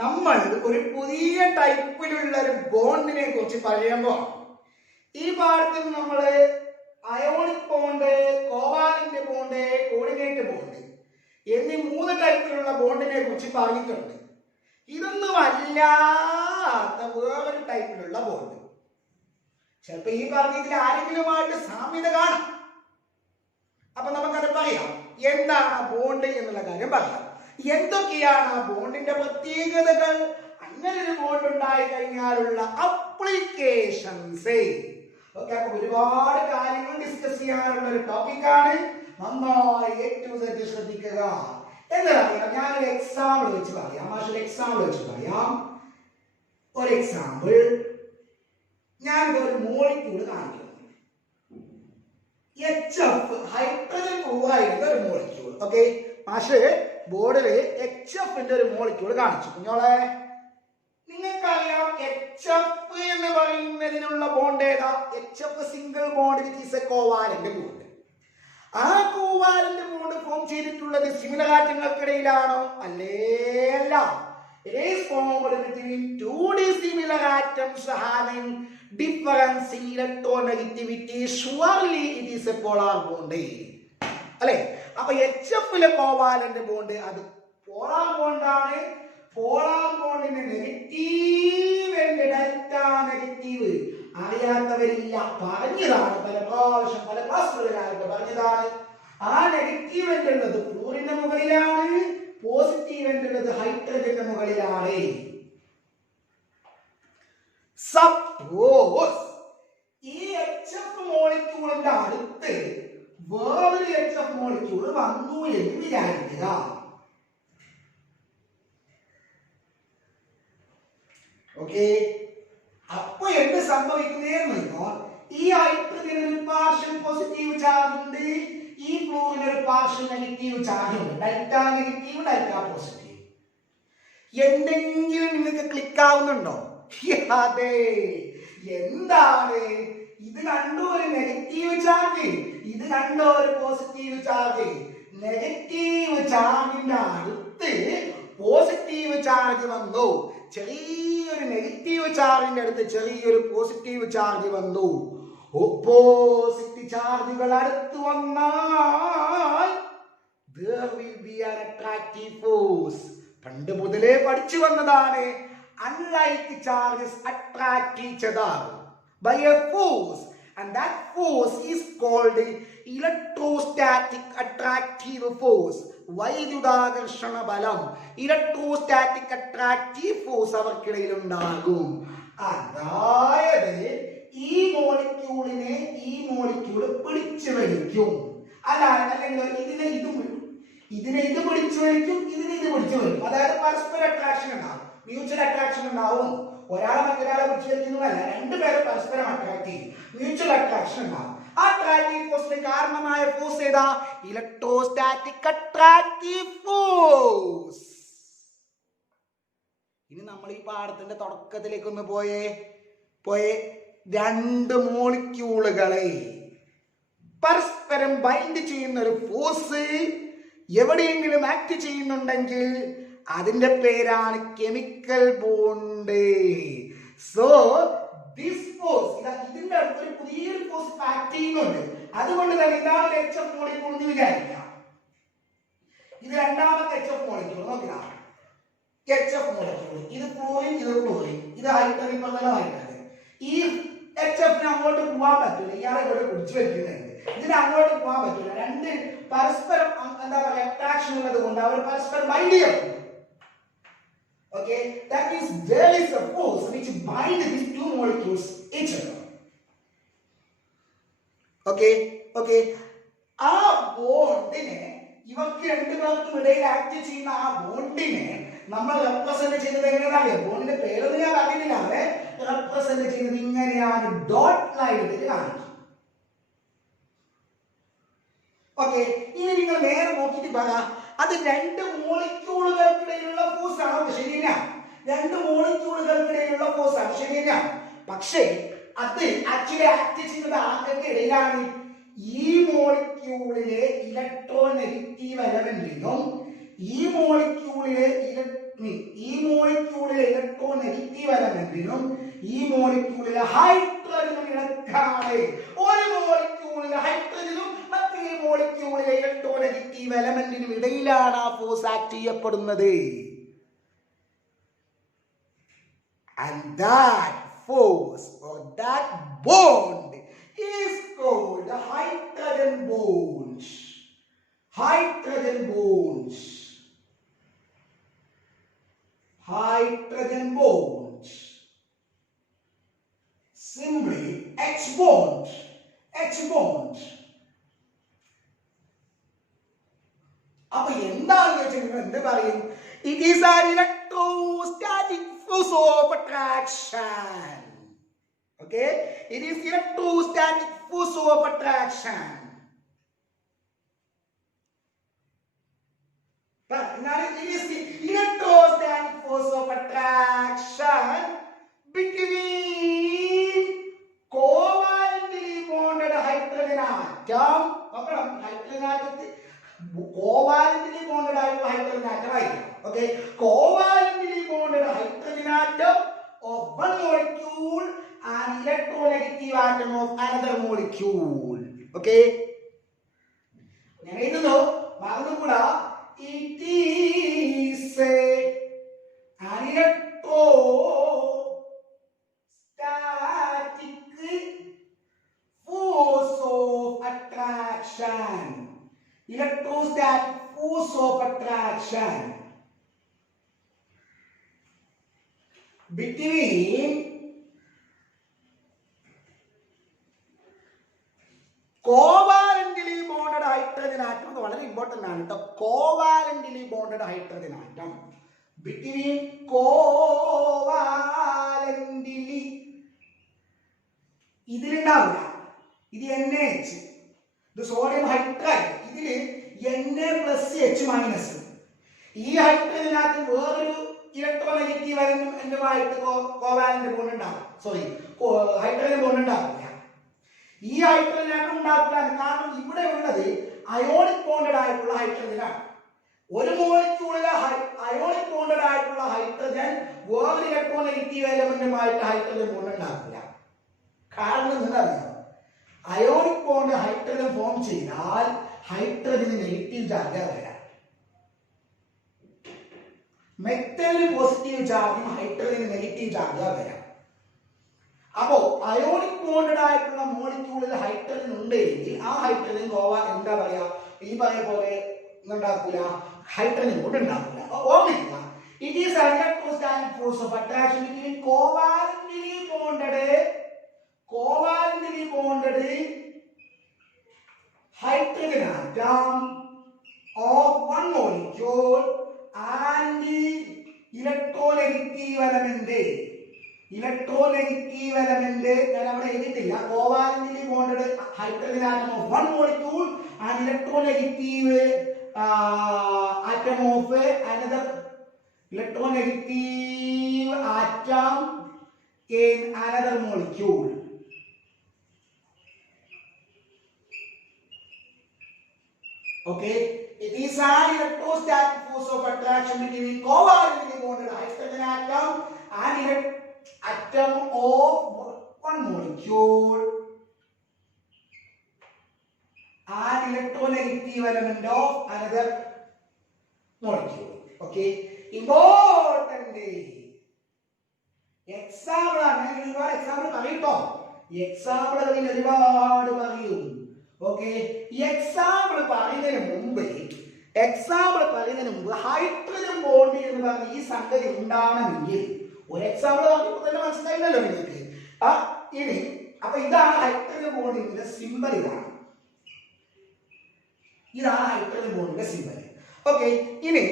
നമ്മൾ ഒരു പുതിയ ടൈപ്പിലുള്ള ഒരു ബോണ്ടിനെ കുറിച്ച് പറയുമ്പോൾ ഈ പാഠത്തിൽ നമ്മൾ ionic bond, covalent bond, coordinate bond എന്നീ 3 ടൈപ്പിലുള്ള ബോണ്ടിനെ കുറിച്ച് പറഞ്ഞിട്ടുണ്ട്. ഇതൊന്നും അല്ലാത്ത വേറൊരു ടൈപ്പിലുള്ള ബോണ്ട്. ചിലപ്പോ ഈ പറഞ്ഞതിൽ ആരെങ്കിലുമായിട്ട് സാമ്യത കാണാം. അപ്പൊ നമുക്കത് പറയാം. എന്താണ് ബോണ്ട് എന്നുള്ള കാര്യം പറയാം. എന്തൊക്കെയാണ് ആ ബോണ്ടിന്റെ പ്രത്യേകതകൾ, അങ്ങനെ ഒരു ബോണ്ട് ഉണ്ടായി കഴിഞ്ഞാലുള്ള അപ്ലിക്കേഷൻസ്. ഓക്കെ, അപ്പൊ ഒരുപാട് കാര്യങ്ങൾ ഡിസ്കസ് ചെയ്യാനുള്ള ഒരു ടോപ്പിക്കാണ്. നന്നായി ഏറ്റവും ശ്രദ്ധിക്കുക. എന്താ പറയാ, ഞാനൊരു എക്സാമ്പിൾ വെച്ച് പറയാം. എക്സാമ്പിൾ വെച്ച് പറയാം. ഒരു എക്സാമ്പിൾ, ഞാനിപ്പോ ഒരു മോളിക്യൂൾ കാണിക്കുന്നു. HF ഹൈഡ്രജൻ ക്ലോറൈഡിന്റെ ഒരു മോളിക്യൂൾ. ഓക്കെ, മാഷ് ബോർഡില് HF ഒരു മോളിക്യൂൾ കാണിച്ചു. കുഞ്ഞോളെ, നിങ്ങൾക്കറിയാം HF എന്ന് പറയുന്നതിനുള്ള ബോണ്ട് ഏതാ? HF single bond with is A covalent bond. ആ കോവാലന്റ് ബോണ്ട് ഫോം ചെയ്തിട്ടുള്ളത് സിമിലർ ആറ്റങ്ങൾക്കിടയിലാണോ? അല്ല. It is formed between 2D similar atoms having difference in electronegativity. Surely it is a polar bond. അല്ലെ? അപ്പൊ HF covalent bond അത് polar ബോണ്ടാണ്. Polar ബോണ്ടിന്റെ negative and delta negative അറിയാത്തവരില്ല. പറഞ്ഞതാണ് പല പ്രാവശ്യം, പല ക്ലാസ്സുകളിലായിട്ട് പറഞ്ഞതാണ്. ആ നെഗറ്റീവ് എന്നുള്ളത് ഫ്ലൂറിന്റെ മുകളിലാണ്, പോസിറ്റീവ് എന്നുള്ളത് ഹൈഡ്രജന്റെ മുകളിലാണ്. സപ്പോസ് ഈ HF മോളിക്യൂളിന്റെ അടുത്ത് വേറൊരു HF മോളിക്യൂൾ വന്നു എന്ന് വിചാരിക്കുക. ഓക്കെ, അപ്പൊ എന്ത് സംഭവിക്കുന്നതെന്നോ, ഈ ഹൈഡ്രജന് ഒരു പാർഷ്യൽ പോസിറ്റീവ് ചാർജ് ഉണ്ട്, ഈ ഫ്ലൂറിന് ഒരു പാർഷ്യൽ നെഗറ്റീവ് ചാർജ് ഉണ്ട്. Delta negative, delta positive. എന്തെങ്കിലും നിങ്ങൾക്ക് ക്ലിക്ക് ആവുന്നുണ്ടോ? അതെ, എന്താണ് ഇത്? കണ്ടോ ഒരു നെഗറ്റീവ് ചാർജ്, ഇത് കണ്ടോ ഒരു പോസിറ്റീവ് ചാർജ്. നെഗറ്റീവ് ചാർജിന്റെ അടുത്ത് പോസിറ്റീവ് ചാർജ് വന്നു. ചെറിയൊരു നെഗറ്റീവ് ചാർജിന്റെ അടുത്ത് ചെറിയൊരു പോസിറ്റീവ് ചാർജ് വന്നു. ഓപ്പോസിറ്റ് ചാർജുകൾ അടുത്ത് വന്നാൽ there will be an attractive force. പണ്ട് മുതലേ പഠിച്ചു വന്നതാണ്. Unlike charges attract each other by a force, and that force is called electrostatic attractive force. വൈദ്യുതാകർഷണ ബലം, ഇലക്ട്രോസ്റ്റാറ്റിക് അട്രാക്റ്റീവ് ഫോഴ്സ് അവർക്കിടയിൽ ഉണ്ടാകും. അതായത് ഈ മോളിക്യൂളിനെ ഈ മോളിക്യൂൾ പിടിച്ചു വലിക്കും. അല്ലെങ്കിൽ ഇതിനെ ഇത് പിടിച്ചു വലിക്കും, ഇതിനെ ഇത് പിടിച്ചു വലിക്കും. അതായത് പരസ്പര അട്രാക്ഷൻ ഉണ്ടാവും, മ്യൂച്വൽ അട്രാക്ഷൻ ഉണ്ടാവും. ഒരാളെ മറ്റൊരാളെ പിടിച്ചു വലിക്കുന്നതല്ല, രണ്ടുപേരെ പരസ്പരം അട്രാക്ട് ചെയ്യും, മ്യൂച്വൽ അട്രാക്ഷൻ ഉണ്ടാവും. ആ അട്രാക്റ്റീവ് ഫോഴ്സിന് കാരണമായ ഫോഴ്സ് ഏതാ? Electrostatic attractive force. ഇനി നമ്മൾ ഈ പാഠത്തിന്റെ തുടക്കത്തിലേക്ക് ഒന്ന് പോയേ. രണ്ട് മോളിക്യൂളുകളെ പരസ്പരം ബൈൻഡ് ചെയ്യുന്ന ഒരു ഫോഴ്സ് എവിടെയെങ്കിലും ആക്ട് ചെയ്യുന്നുണ്ടെങ്കിൽ അതിന്റെ പേരാണ് chemical bond. So this force, ഇതിന്റെ അടുത്തൊരു പുതിയൊരു ഫോഴ്സ് ആക്ട് ചെയ്യുന്നുണ്ട്. അതുകൊണ്ട് തന്നെ ഇതാണ് HF മോളിക്യൂൾ എന്ന് വിചാരിക്കാം. ഇത് രണ്ടാമത്തെ HF മോളിക്യൂൾ. നോക്കുക, HF മോളിക്യൂൾ, ഇത് ഫ്ലോറിൻ, ഇത് ക്ലോറിൻ, ഇത് ഹൈഡ്രജൻ പ്രതലമായിട്ടാണ്. ഈ HF അങ്ങോട്ട് പോകാൻ പറ്റില്ല, ഇയാളെ ഇവിടെ പിടിച്ചു വെക്കുന്നുണ്ട്. ഇതിന് അങ്ങോട്ട് പോകാൻ പറ്റില്ല. രണ്ട് പരസ്പരം എന്താ പറയുക, അട്രാക്ഷൻ ഉള്ളത് കൊണ്ട് അവർ പരസ്പരം ബൈൻഡ് ചെയ്യുന്നു. Okay, that means there is a force which binds these two molecules each other. Okay. ആ ബോണ്ടിനെ, ഇവർക്ക് രണ്ടുപേർക്കും ഇടയിൽ ആക്ട് ചെയ്യുന്ന ആ ബോണ്ടിനെ നമ്മൾ റെപ്രസെന്റ് ചെയ്യുന്നത് എങ്ങനെയാണ്? ബോണ്ടിന്റെ പേരൊന്നും ഞാൻ അറിയുന്നില്ല. റെപ്രസെന്റ് ചെയ്യുന്നത് ഇങ്ങനെയാണ്, ഡോട്ട് ലൈനിൽ കാണിക്കും. ഓക്കെ, ഇനി നിങ്ങൾ നേരെ നോക്കിയിട്ട് പറയാം, അത് രണ്ട് മോളിക്യൂളുകൾക്കിടയിലുള്ള ഫോഴ്സ് ആണോ? ശരിയല്ല. രണ്ട് മോളിക്യൂളുകൾക്കിടയിലുള്ള ഫോഴ്സ് ആണ്, ശരിയല്ല. പക്ഷേ അത് ആക്ച്വലി ആക്ട് ചെയ്യുന്നത് ആർക്കൊക്കെ ഇടയിലാണ്? ഈ മോളിക്യൂളിലെ ഇലക്ട്രോ നെഗറ്റീവ് എലമെന്റിനും ഈ മോളിക്യൂളിലെ എലമെന്റിനും ഈ മോളിക്യൂളിലെ ഹൈഡ്രജനും ഇടക്കാണ്. ഒരു മോളിക്യൂളിലെ ഹൈഡ്രജനും മറ്റേ മോളിക്യൂളിലെ ഇലക്ട്രോനെഗറ്റീവ് എലമെന്റിനും ഇടയിലാണ് ആ ഫോഴ്സ് ആക്ട് ചെയ്യപ്പെടുന്നത്. And that force or that bond is called the hydrogen bonds. Hydrogen bonds. Hydrogen bonds. Simply H bonds. H bonds. അപ്പോൾ എന്താണ് വെച്ചാൽ എന്ത് പറയും? It is an electrostatic force of attraction. Okay? It is electrostatic force of attraction. But now it is the electrostatic force of attraction between covalently bonded hydrogen atom. Hydrogen atom covalently bonded hydrogen atom, right? Okay, covalently bonded hydrogen atom of one molecule and electronegative atom of another molecule. Okay, it is an electrostatic force of attraction. Electrostatic force of attraction between covalently bonded hydrogen atom. വളരെ important ആണ് കേട്ടോ. covalently bonded hydrogen atom between covalently ഇതിലുണ്ടാവില്ല. ഇത് NaH, ഇത് sodium hydride. ഇതില് Na+H-. ഈ ഹൈഡ്രജനകത്ത് വേറൊരു electronegative എലമെന്റുമായിട്ട് covalent bond ഉണ്ടാവും. Sorry, hydrogen bond ഉണ്ടാവില്ല. ഈ ഹൈഡ്രജൻ ഉണ്ടാക്കില്ല. കാരണം ഇവിടെ ഉള്ളത് അയോണിക് ബോണ്ടഡ് ആയിട്ടുള്ള ഹൈഡ്രജനാണ്. ഒരു മോളിക്യൂളിലെ അയോണിക് ബോണ്ടഡ് ആയിട്ടുള്ള ഹൈഡ്രജൻ വേറൊരു ഇലക്ട്രോനെഗറ്റീവ് എലമെന്റുമായിട്ട് ഹൈഡ്രജൻ ബോണ്ട് ഉണ്ടാക്കില്ല. കാരണം എന്തറിയാം? അയോണിക് ബോണ്ട് ഹൈഡ്രജൻ ഫോം ചെയ്താൽ ഹൈഡ്രജന് നെഗറ്റീവ് ചാർജ് വരാം. മെറ്റലിന് പോസിറ്റീവ് ചാർജും ഹൈഡ്രജന് നെഗറ്റീവ് ചാർജ് വരാം. അപ്പോ അയോണിക് ബോണ്ടഡ് ആയിട്ടുള്ള മോളിക്യൂളിൽ ഹൈഡ്രജൻ ഉണ്ടെങ്കിൽ ആ ഹൈഡ്രജൻ എന്താ പറയാ, ഈ പറയ പോലെ ഉണ്ടാക്കൂല, ഹൈഡ്രജൻ ബോണ്ട് ഉണ്ടാക്കൂല. ഓർമ്മിക്കുക, it is an electrostatic force of attraction between covalently bonded hydrogen atom of one molecule and electronegative element. ഞാൻ അവിടെ എഴുതിയിട്ടില്ല. covalently bonded hydrogen atom of one molecule and electronegative atom of another electronegative atom in another molecule. Okay, it is an electrostatic force of attraction between covalently bonded hydrogen atom and atom of one molecule and electronegative element of another molecule. Okay, important example ആണ്. ഒരുപാട് example പറയട്ടോ. എക്സാമ്പിളുകൾ ഒരുപാട് പറയും. Okay, example പറയുന്നതിന് മുമ്പ് hydrogen bond എന്ന് പറഞ്ഞ ഈ സംഗതി ഉണ്ടാവണമെങ്കിൽ ഒരു എക്സാമ്പിൾ പറഞ്ഞപ്പോൾ തന്നെ മനസ്സിലായില്ലല്ലോ നിങ്ങൾക്ക്. ഇനി അപ്പൊ ഇതാണ് ഹൈഡ്രജൻ ബോണ്ടിന്റെ സിമ്പൽ. ഇതാണ് ഹൈഡ്രജൻ ബോണ്ടിന്റെ സിമ്പൽ. ഓക്കെ, ഇനി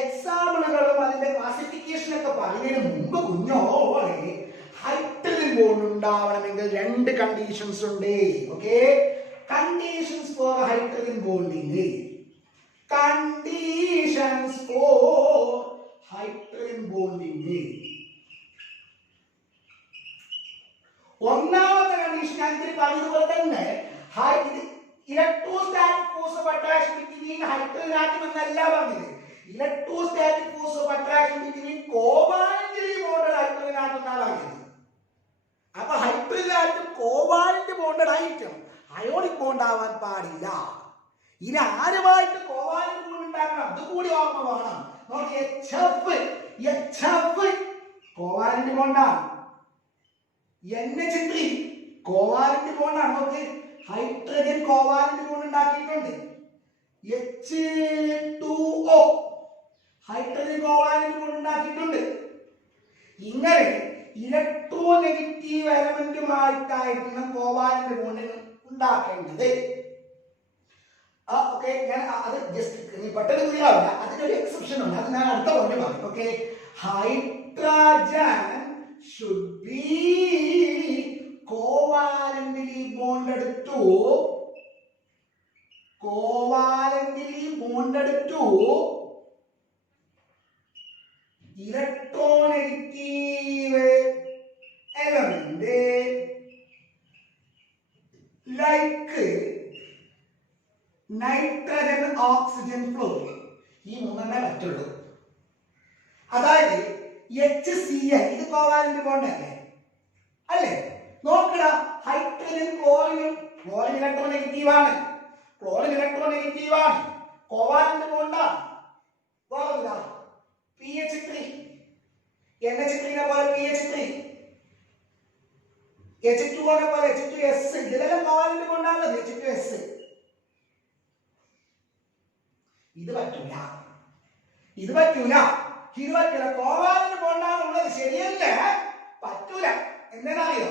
എക്സാമ്പിളുകളും അതിന്റെ ക്ലാസിഫിക്കേഷൻ ഒക്കെ പറയുന്നതിന് മുമ്പ് കുഞ്ഞോളെ ഹൈഡ്രജൻ ബോണ്ട് ഉണ്ടാവണമെങ്കിൽ രണ്ട് കണ്ടീഷൻസ് ഉണ്ട്. Okay, conditions for hydrogen bonding. Conditions for hydrogen bonding. ഒന്നാമത്തെ കണ്ടീഷൻ ഞാൻ ഇതിൽ പറഞ്ഞതുപോലെ തന്നെ electrostatic force of attraction between hydrogen atom എന്നല്ല പറഞ്ഞത്. Electrostatic force of attraction between covalently bonded hydrogen ഉണ്ടാവാൻ പാടില്ല. ഇനി ആരുമായിട്ട് കോവാലന്റ് ബോണ്ട് ഉണ്ടാക്കണം അതുകൂടി ഓർമ്മ വേണം. നോക്കി HF കോവാലന്റ് ബോണ്ടാണ്. NH3 കോവാലന്റ് ബോണ്ടാണ്. നോക്ക് ഹൈഡ്രജൻ കോവാലന്റ് ബോണ്ട് ഉണ്ടാക്കിയിട്ടുണ്ട്. H2O ഹൈഡ്രജൻ കോവാലന്റ് ബോണ്ട് ഉണ്ടാക്കിയിട്ടുണ്ട്. ഇങ്ങനെ ഇലക്ട്രോനെഗറ്റീവ് എലമെന്റുമായിട്ടായിരിക്കണം കോവാലന്റ് ബോണ്ട് ഉണ്ടാക്കേണ്ടത്. ഓക്കെ, ഞാൻ അത് ജസ്റ്റ് പെട്ടെന്ന് ക്ലിയർ ആവില്ല, അതിനൊരു എക്സെപ്ഷൻ ഉണ്ട്, അത് ഞാൻ അടുത്ത പോയിന്റ് പറയും. Okay, hydrogen should be covalently bonded to electronegative element like nitrogen oxygen fluoride. ഈ മൂന്നെണ്ണേ പറ്റുള്ളൂ. അതായത് HCl ഇത് കോവാലന്റ് ബോണ്ട് അല്ലേ? നോക്കടാ, ഹൈഡ്രജൻ ക്ലോറിൻ ഇലക്ട്രോനെഗറ്റീവ് ആണ്, കോവാലന്റ് ബോണ്ടാണ്. PH3 NH3 പോലെ PH3, H2O പോലെ H2S, ഇതിലെല്ലാം കോവാലന്റ് ബോണ്ടാണല്ലോ H2S. ഇത് പറ്റൂല. കോവാലന്റ് ബോണ്ടാണ് ഉള്ളത്, ശരിയല്ല, പറ്റൂല. എന്താണെന്നറിയോ?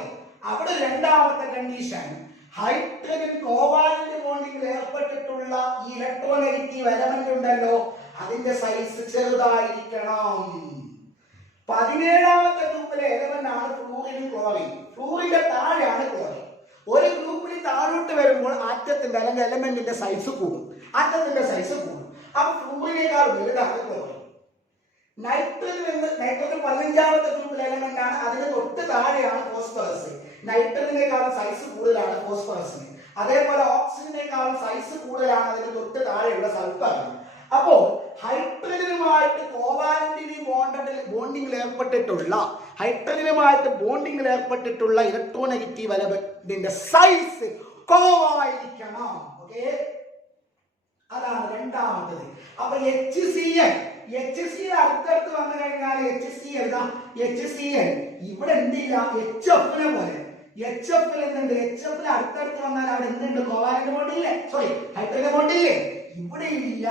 അവിടെ രണ്ടാമത്തെ കണ്ടീഷൻ, ഹൈഡ്രജൻ കോവാലന്റ് ബോണ്ടിൽ ഏർപ്പെട്ടിട്ടുള്ള ഈ ഇലക്ട്രോനെഗറ്റീവ് എലമെന്റ് ഉണ്ടല്ലോ, അതിന്റെ സൈസ് ചെറുതായിരിക്കണം. 17ാമത്തെ ഗ്രൂപ്പിലെ എലമെന്റ് ആണ് ഫ്ലൂറിനും ക്ലോറിൻ. ഫ്ലൂറിന്റെ താഴെയാണ് ക്ലോറിൻ. ഒരു ഗ്രൂപ്പിന് താഴോട്ട് വരുമ്പോൾ ആറ്റത്തിന്റെ അല്ലെങ്കിൽ എലമെന്റിന്റെ സൈസ് കൂടും. അപ്പൊ ഫ്ലൂറിനേക്കാൾ വലുതാണ് ക്ലോറിൻ. നൈട്രജൻ 15ാമത്തെ ഗ്രൂപ്പിലെ എലമെന്റ് ആണ്, അതിന് തൊട്ട് താഴെയാണ് ഫോസ്ഫറസ്. നൈട്രജനേക്കാളും സൈസ് കൂടുതലാണ് ഫോസ്ഫറസിന്. അതേപോലെ ഓക്സിജനേക്കാളും സൈസ് കൂടുതലാണ് അതിന് തൊട്ട് താഴെയുള്ള സൾഫർ. അപ്പോൾ ഹൈഡ്രജനുമായിട്ട് ബോണ്ടിങ്ങിൽ ഏർപ്പെട്ടിട്ടുള്ള ഇലക്ട്രോനെഗറ്റീവ് എലമെന്റിന്റെ സൈസ് കുറവായിരിക്കണം. ഓക്കെ, അതാണ് രണ്ടാമത്തത്. അപ്പൊ HCl അടുത്തടുത്ത് വന്നു കഴിഞ്ഞാൽ HCl ഇവിടെ എന്തില്ല, HFനെ പോലെ. HFൽ എന്തുണ്ട്? HFൽ അടുത്തടുത്ത് വന്നാൽ അവിടെ എന്തുണ്ട്? കോവാലന്റ് ബോണ്ട് ഇല്ലേ, സോറി ഹൈഡ്രജൻ ബോണ്ട് ഇല്ലേ? ഇവിടെ ഇല്ല.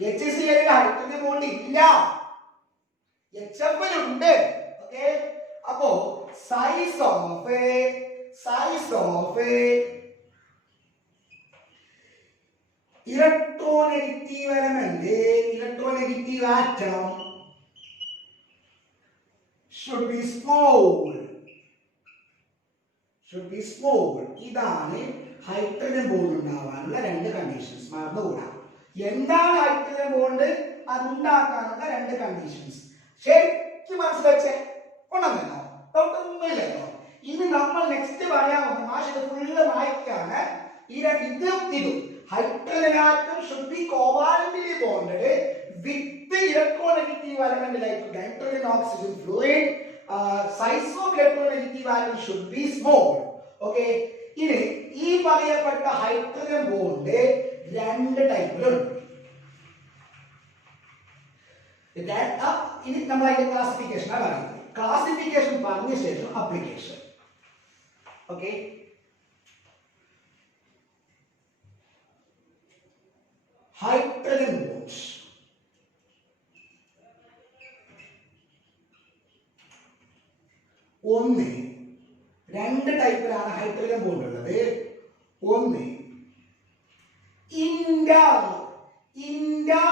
HCl ഹൈഡ്രജൻ ബോണ്ട് ഇല്ല, HFൽ ഉണ്ട്. ഓക്കെ, അപ്പോ size of electronegative element, electronegative atom should be small. ഇതാണ് ഹൈഡ്രജൻ ബോണ്ട് ഉണ്ടാവാനുള്ള രണ്ട് കണ്ടീഷൻസ്. മറന്നുകൂടാ, എന്താണ് ഹൈഡ്രജൻ ബോണ്ട് അതുണ്ടാക്കാനുള്ള രണ്ട് കണ്ടീഷൻസ് ശരിക്കും മനസ്സിലാച്ചേ കൊണ്ടുവന്നോ? ഡോക്ടറൊന്നുമില്ലല്ലോ. ഇനി നമ്മൾ നെക്സ്റ്റ് പറയാൻ മാഷ് ഫുള്ള് വായിക്കാണ്. ഇതും hydrogen atom should be covalently bonded with the electronegative element like nitrogen oxygen fluoride. Size of electronegative atom should be small. Okay, ഇനി ഈ പറയപ്പെട്ട ഹൈഡ്രജൻ ബോണ്ട് രണ്ട് ടൈപ്പിലുണ്ട്. ഇനി നമ്മൾ അതിന്റെ ക്ലാസിഫിക്കേഷൻ പറയുന്നത്. ക്ലാസിഫിക്കേഷൻ പറഞ്ഞ ശേഷം അപ്ലിക്കേഷൻ. Okay, hydrogen bonds. രണ്ട് ടൈപ്പിലാണ് ഹൈഡ്രജൻ ബോണ്ട് ഉള്ളത്. ഒന്ന്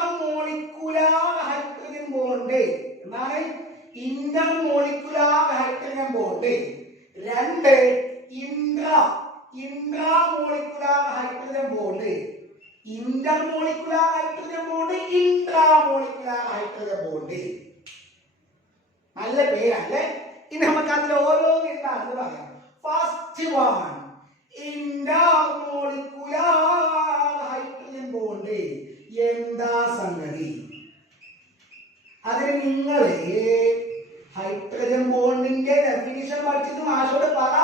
ഇന്റർമോളിക്കുലാർ ഹൈഡ്രജൻ ബോണ്ട്. എന്താണ് ഇന്റർമോളിക്കുലാർ ഹൈഡ്രജൻ ബോണ്ട്? രണ്ട് intramolecular hydrogen bond. Intermolecular hydrogen bond, intramolecular hydrogen bond. നല്ല പേരല്ലേ? ഇനി നമുക്ക് അതിൽ ഓരോന്ന് എന്താണെന്ന് പറയാം. First one intermolecular hydrogen bond. എന്താ സംഗതി? അതിന് നിങ്ങള് ഹൈഡ്രജൻ ബോണ്ടിന്റെ ഡെഫിനിഷൻ പഠിച്ചത് മാഷോട് പറ.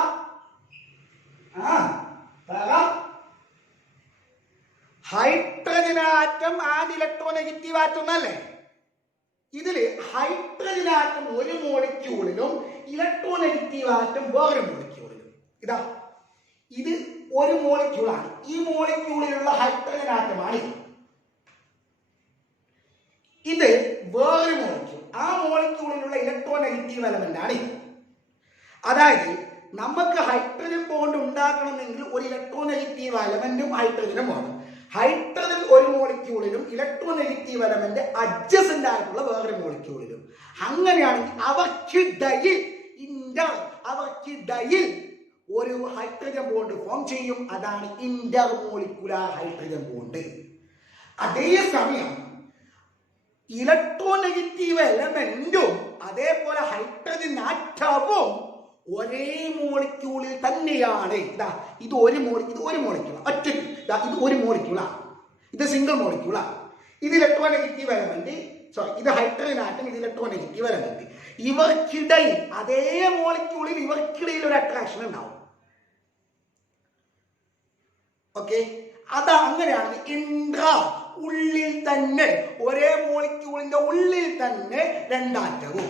Hydrogen atom and electronegative atom അല്ലേ? ഇതില് ഹൈഡ്രജൻ ആറ്റം ഒരു മോളിക്യൂളിലും ഇലക്ട്രോനെഗറ്റീവ് ആറ്റം വേറൊരു മോളിക്യൂളിലും. ഇതാ ഇത് ഒരു മോളിക്യൂളാണ്. ഈ മോളിക്യൂളിലുള്ള ഹൈഡ്രജൻ ആറ്റമാണ് ഇത്. വേറൊരു മോളിക്യൂൾ, ആ മോളിക്യൂളിലുള്ള ഇലക്ട്രോനെഗറ്റീവ് എലമെന്റ് ആണ് ഇത്. അതായത് നമുക്ക് ഹൈഡ്രജൻ ബോണ്ട് ഉണ്ടാക്കണമെങ്കിൽ ഒരു ഇലക്ട്രോനെഗറ്റീവ് എലമെന്റും ഹൈഡ്രജനും വേണം. ഹൈഡ്രജൻ ഒരു മോളിക്യൂളിലും ഇലക്ട്രോനെഗറ്റീവ് എലമെന്റ് അഡ്ജസന്റ് ആയിട്ടുള്ള വേറൊരു മോളിക്യൂളിലും. അങ്ങനെയാണെങ്കിൽ അവർക്കിടയിൽ ഒരു ഹൈഡ്രജൻ ബോണ്ട് ഫോം ചെയ്യും. അതാണ് ഇന്റർമോളിക്കുലാർ ഹൈഡ്രജൻ ബോണ്ട്. അതേസമയം ഇലക്ട്രോനെഗറ്റീവ് എലമെന്റും അതേപോലെ ഹൈഡ്രജൻ ആറ്റവും ഒരേ മോളിക്യൂളിൽ തന്നെയാണ്. ഇതാ ഇത് ഒരു മോളിക്യൂൾ ഒറ്റ, ഇത് ഒരു മോളിക്യൂളാണ്, ഇത് സിംഗിൾ മോളിക്യൂളാണ്. ഇത് ഇലക്ട്രോനെഗറ്റീവ് എലമെന്റ്, ഇത് ഹൈഡ്രജൻ ആറ്റം, ഇത് ഇലക്ട്രോനെഗറ്റീവ് എലമെന്റ്. ഇവർക്കിടയിൽ അതേ മോളിക്യൂളിൽ ഇവർക്കിടയിൽ ഒരു അട്രാക്ഷൻ ഉണ്ടാവും. ഓക്കെ, അതാ അങ്ങനെയാണ് ഇൻട്രാ, ഉള്ളിൽ തന്നെ ഒരേ മോളിക്യൂളിന്റെ ഉള്ളിൽ തന്നെ രണ്ടാറ്റവും.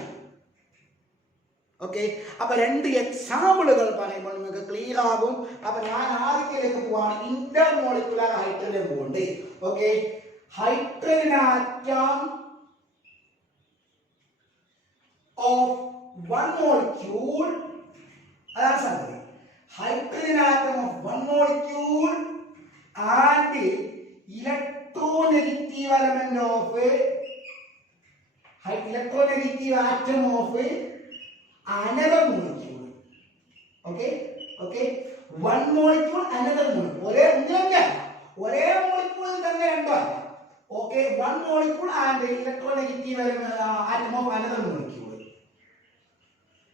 ഓക്കെ, അപ്പൊ രണ്ട് എക്സാമ്പിളുകൾ പറയുമ്പോൾ നിങ്ങൾക്ക് ക്ലിയർ ആകും. അപ്പൊ ഞാൻ ആദ്യത്തിലേക്ക് പോവാണ്. Intermolecular hydrogen bond. Okay, hydrogen atom of one molecule, അതാണ് സംഗതി. Hydrogen atom of one molecule and electronegative element of electronegative atom of another molecule. Okay, one molecule, another molecule. ഒരേ മോളിക്യൂളിൽ തന്നെ രണ്ടല്ല. Okay, one molecule and electronegative atom of another molecule.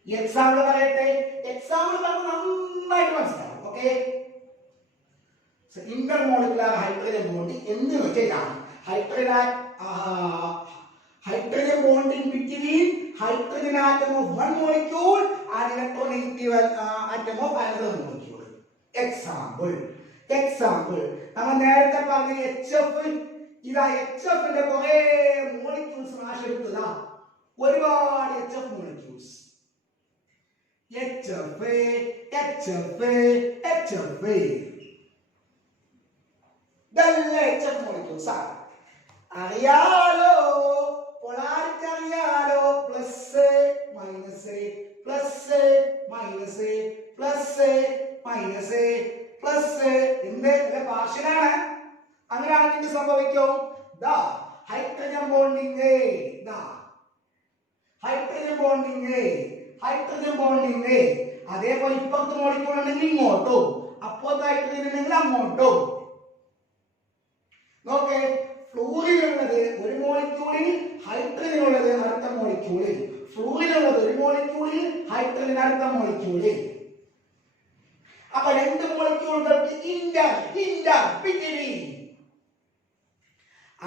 Example പറയട്ടെ. Example നമുക്ക് നന്നായിട്ട് മനസ്സിലാവും. Okay, intermolecular hydrogen bond എന്ന് വെച്ചാൽ hydrogen bond in between hydrogen atom of one molecule and electronegative atom of another molecule. Example നമ്മൾ നേരത്തെ പറഞ്ഞ HF, ഇതാ HF ന്റെ കുറേ മോളിക്യൂൾസ് മാഷെടുത്തതാ, ഒരുപാട് HF മോളിക്യൂൾസ്. HF ഇതെല്ലാം HF മോളിക്യൂൾസ് ആണ്. അറിയാലോ, പൊളാരിറ്റി അറിയാലോ. Plus minus plus minus plus minus plus എന്ത് പാർഷ്യലാണ്. അങ്ങനെയാണെങ്കിൽ എന്ത് സംഭവിക്കും? Hydrogen bonding, hydrogen bonding. അതേപോലെ ഇപ്പുറത്ത് മോളിക്യൂൾ ഉണ്ടെങ്കിൽ ഇങ്ങോട്ടോ, അപ്പുറത്ത് ഹൈഡ്രജൻ ഉണ്ടെങ്കിൽ അങ്ങോട്ടോ. നോക്കേ, ഫ്ലൂറിനുള്ളത് ഒരു മോളിക്യൂളിൽ, ഹൈഡ്രജനുള്ളത് അടുത്ത മോളിക്യൂളിൽ. ഫ്ലൂറിനുള്ളത് ഒരു മോളിക്യൂളിൽ, ഹൈഡ്രജൻ അടുത്ത മോളിക്യൂളിൽ. അപ്പൊ രണ്ട് മോളിക്യൂളുകൾക്ക്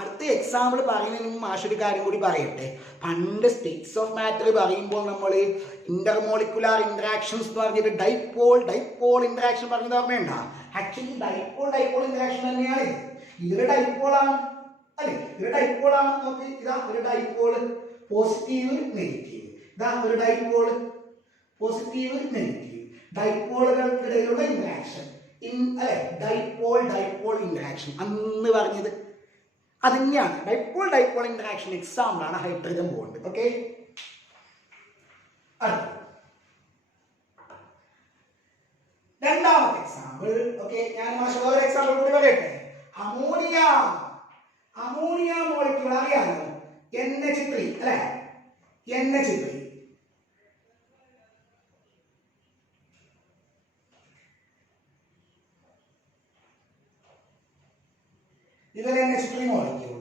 അടുത്ത എക്സാമ്പിൾ പറയുന്നതിന് മുമ്പ് മാഷൊരു കാര്യം കൂടി പറയട്ടെ. പണ്ട് സ്റ്റേറ്റ്സ് ഓഫ് മാറ്റർ പറയുമ്പോൾ നമ്മൾ ഇന്റർമോളിക്കുലാർ ഇന്ററാക്ഷൻസ് എന്ന് പറഞ്ഞിട്ട് ഡൈപോൾ ഇന്ററാക്ഷൻ പറഞ്ഞത് ഓർമ്മയുണ്ടോ? ആക്ച്വലി ഡൈപോൾ ഇന്ററാക്ഷൻ തന്നെയാണ്. ഇതൊരു ഡൈപോളാണ് അല്ലെ? ഇതൊരു ഡൈപോളാണ്. നോക്കി, ഇതാ ഒരു ഡൈപോള്, പോസിറ്റീവ് നെഗറ്റീവ്. ഇതാ ഒരു ഡൈപോള്, പോസിറ്റീവ് നെഗറ്റീവ്. ഡൈപോളുകൾക്കിടയിലുള്ള ഇന്ററാക്ഷൻ അല്ലെ, ഡൈപോൾ ഇന്ററാക്ഷൻ അന്ന് പറഞ്ഞത് അത് തന്നെയാണ്. ഡൈപോൾ ഇന്ററാക്ഷൻ എക്സാമ്പിൾ ആണ് ഹൈഡ്രജൻ ബോണ്ട്. ഓക്കെ, രണ്ടാമത്തെ എക്സാമ്പിൾ. ഓക്കെ, ഞാൻ വേറെ എക്സാമ്പിൾ കൂടി പറയട്ടെ. അമോണിയ മോളിക്യൂൾ അറിയാമോ? NH3 അല്ലെ? NH3 ഇതൊരു NH3 മോളിക്യൂൾ.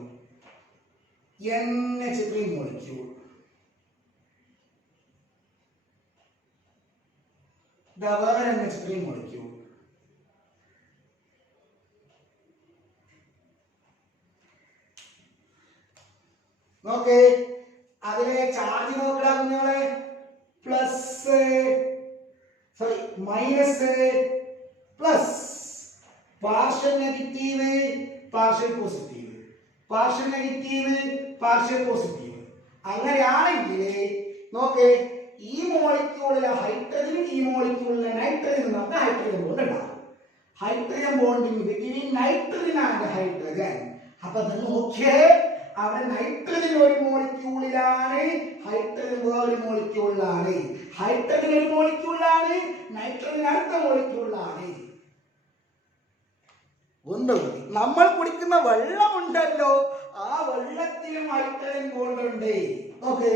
വേറെ NH3 മോളിക്യൂൾ. നോക്കേ, അതിലെ ചാർജ് നോക്കുക കുഞ്ഞോളെ. Minus plus, partial negative partial positive, partial negative, partial positive. അങ്ങനെയാണെങ്കിൽ നോക്കേ, ഈ മോളിക്യൂളിലെ ഹൈഡ്രജനും ഈ മോളിക്യൂളിലെ നൈട്രജനും നമുക്ക് ഹൈഡ്രജൻ ബോണ്ട് ഉണ്ടാവും. Hydrogen bonding between nitrogen and hydrogen. അപ്പൊ നോക്കിയേ, അവിടെ നൈട്രജൻ ഒരു മോളിക്യൂളിലാണ്, ഹൈഡ്രജൻ വേറൊരു മോളിക്യൂളിലാണ്. ഹൈഡ്രജൻ ഒരു മോളിക്യൂളിലാണ്, നൈട്രജൻ അടുത്ത മോളിക്യൂളിലാണ്. ഒന്നുകൂടി, നമ്മൾ കുടിക്കുന്ന വെള്ളം ഉണ്ടല്ലോ, ആ വെള്ളത്തിലും ഹൈഡ്രജൻ ബോണ്ട് ഉണ്ട്. ഓക്കെ,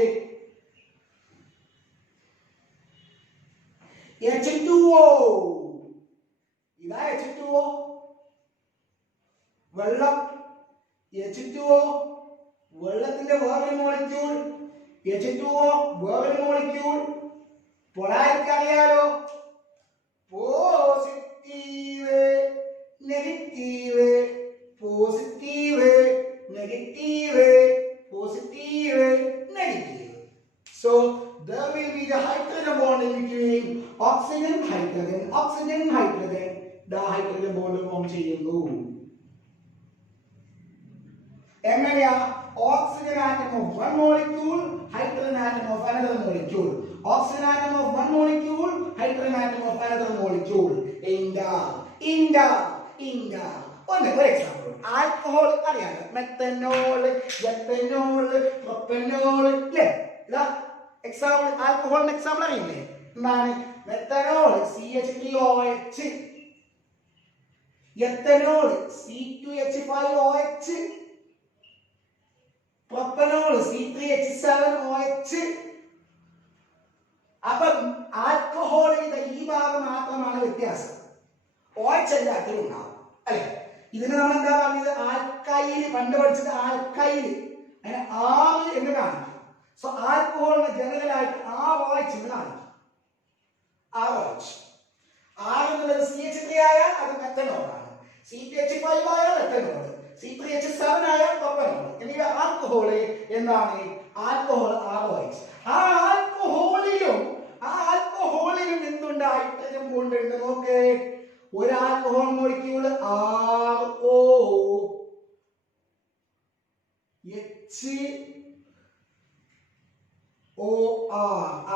H2O, ഇതാ H2O, വെള്ളം. H2O വെള്ളത്തിന്റെ വേറൊരു മോളിക്യൂൾ, H2O വേറൊരു മോളിക്യൂൾ. പൊളാരിറ്റി അറിയാലോ, positive negative, positive negative, positive negative. So there will be the hydrogen bond in between oxygen hydrogen, oxygen hydrogen. The hydrogen bond form ചെയ്യുന്നു. എങ്ങനെയാ? Oxygen atom of one molecule, hydrogen atom of another molecule. Oxygen atom of one molecule, hydrogen atom of another molecule. ഒരു example, alcohol അറിയാലോ, methanol, ethanol, propanol, അല്ലേ? ഇതാ example, ആൽക്കഹോളിന്റെ example അറിയില്ലേ? എന്താണ്? Methanol CH3OH, ethanol C2H5OH, propanol C3H7OH. അപ്പം ആൽക്കഹോളിന്റെ ഈ ഭാഗം മാത്രമാണ് വ്യത്യാസം, OH എല്ലാത്തിലും ഉണ്ടാവും, അല്ലെ? ഇതിന് നമ്മൾ എന്താ പറഞ്ഞത്? ആൽക്കൈൽ. പണ്ട് പഠിച്ചത് ആൽക്കൈൽ, അതിന് ആറ് എന്ന് കാണിക്കും. സോ ആൽക്കഹോളിന് ജനറൽ ആയിട്ട് OH എന്ന് കാണിക്കും. OH എന്നുള്ളത് CH3 ആയാൽ അത് മെത്തനോളാണ്, C2H5 ആയാൽ മെത്തനോൾ, C3H7 ആയാൽ പ്രൊപ്പനോൾ. എന്നിവ ആൽക്കഹോള് എന്താണ്? Alcohol OH. ആ ആൽക്കഹോളിലും എന്തുണ്ട്? ഹൈഡ്രജൻ ബോണ്ട് ഉണ്ട്. നോക്ക്, ഒരു alcohol molecule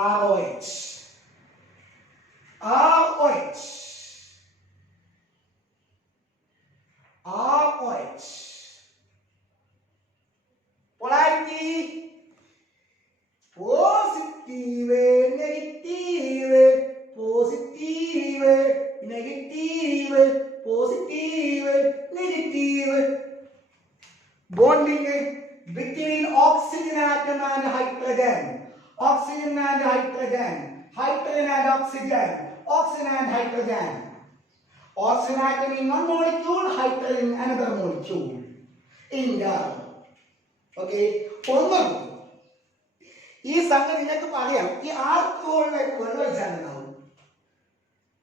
ROH. Polarity positive negative, positive negative, positive negative. Bonding between oxygen atom and hydrogen, oxygen and hydrogen, hydrogen and oxygen, oxygen and hydrogen. Oxygen atom in one molecule, hydrogen in another molecule. Okay, ഈ സംഗതി നിങ്ങൾക്ക് പറയാം. ഈ ആൽക്കഹോളിലേക്ക് വെള്ളം ഒഴിച്ചാലുണ്ടാവും,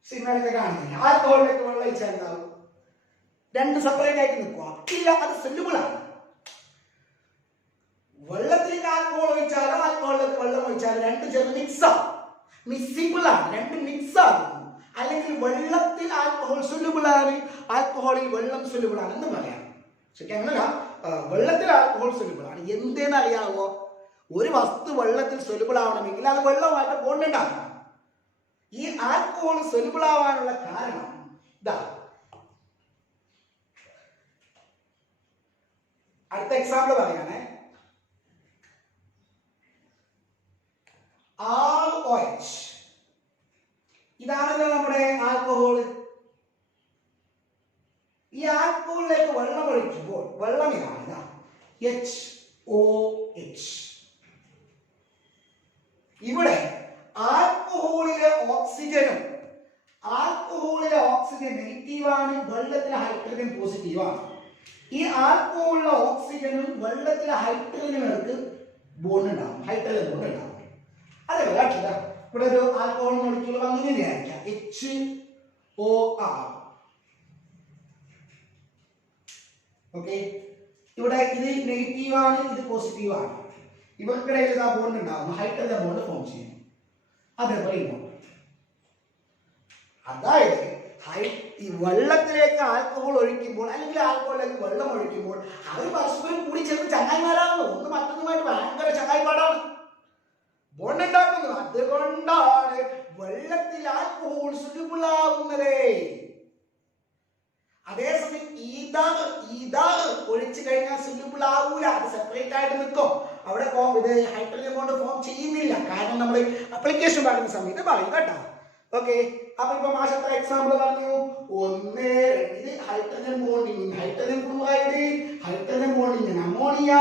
സിനിമയിലൊക്കെ കാണില്ല. ആൽക്കഹോളിലേക്ക് വെള്ളം ഒഴിച്ചാലുണ്ടാവും, രണ്ട് സെപ്പറേറ്റ് ആയിട്ട് നിൽക്കുക. ഇല്ല, അത് സെല്ലുബിൾ ആണ്. വെള്ളത്തിലേക്ക് ആൽക്കഹോൾ ഒഴിച്ചാലോ ആൽക്കഹോളിലേക്ക് വെള്ളം ഒഴിച്ചാലും രണ്ട് ചേർന്ന് മിക്സിബിൾ ആണ്, രണ്ട് മിക്സ് ആകുന്നു. അല്ലെങ്കിൽ വെള്ളത്തിൽ ആൽക്കഹോൾ സൊല്യൂബിൾ ആണ്, ആൽക്കഹോളിൽ വെള്ളം സൊല്യൂബിൾ ആണ് എന്ന് പറയാം. ശരിക്കും അങ്ങനല്ല, വെള്ളത്തിൽ ആൽക്കഹോൾ സൊല്യൂബിൾ ആണ്. എന്തെന്ന് അറിയാവോ? ഒരു വസ്തു വെള്ളത്തിൽ സൊല്യൂബിൾ ആവണമെങ്കിൽ അത് വെള്ളവുമായിട്ട് ബോണ്ട് ഉണ്ടാക്കണം. ഈ ആൽക്കഹോൾ സൊല്യൂബിൾ ആവാനുള്ള കാരണം ഇതാ. അടുത്ത എക്സാമ്പിൾ പറയാനേ, ROH. ഇതാണല്ലോ നമ്മുടെ ആൽക്കഹോൾ. ഈ ആൽക്കഹോളിലേക്ക് വെള്ളം ഒഴിക്കുമ്പോൾ വെള്ളം ഇതാണ് HOH. ഇവിടെ ആൽക്കഹോളിലെ ഓക്സിജൻ നെഗറ്റീവാണ്, വെള്ളത്തിലെ ഹൈഡ്രജൻ പോസിറ്റീവാണ്. ഈ ആൽക്കഹോളിലെ ഓക്സിജനും വെള്ളത്തിലെ ഹൈഡ്രജനും എടുത്ത് ബോണ്ട് ഉണ്ടാവും, ഹൈഡ്രജൻ ബോണ്ട് ഉണ്ടാവും. അതേപോലെ ഇവിടെ ഒരു ആൽക്കഹോൾ മോളിക്യൂൾ വന്നു വിചാരിക്കാം, HOR. ഓക്കെ, ഇവിടെ ഇത് നെഗറ്റീവാണ്, ഇത് പോസിറ്റീവാണ്. ഇവർക്കിടയിൽ ആ ബോണ്ട് ഉണ്ടാകുന്നു, ഹൈഡ്രജൻ ബോണ്ട് ഫോം ചെയ്യുന്നു. അതേപോലെ ഇങ്ങോട്ട്. അതായത് ഈ വെള്ളത്തിലേക്ക് ആൽക്കഹോൾ ഒഴിക്കുമ്പോൾ അല്ലെങ്കിൽ ആൽക്കഹോളിലേക്ക് വെള്ളം ഒഴിക്കുമ്പോൾ അവർ പരസ്പരം കൂടി ചേർന്ന് ചങ്ങായിമാരാകുന്നു. ഒന്ന് മറ്റൊന്നുമായിട്ട് ഭയങ്കര ചങ്ങായിപ്പാടാണ് ബോണ്ടുണ്ടാക്കുന്നത്. അതുകൊണ്ടാണ് വെള്ളത്തിൽ ആൽക്കഹോൾ soluble ആകുന്നത്. അതേസമയം ഈഥാർ ഒഴിച്ചു കഴിഞ്ഞാൽ soluble ആവൂല, അത് സെപ്പറേറ്റ് ആയിട്ട് നിൽക്കും. അവിടെ ഹൈഡ്രജൻ ബോണ്ട് ഫോം ചെയ്യുന്നില്ല. കാരണം നമ്മൾ അപ്ലിക്കേഷൻ പറയുന്ന സമയത്ത് പറയും കേട്ടോ. ഓക്കെ, അപ്പൊ ഇപ്പൊ മാഷ് എത്ര എക്സാമ്പിൾ പറഞ്ഞു? 1, 2 hydrogen bonding in hydrogen chloride, hydrogen bonding in ammonia,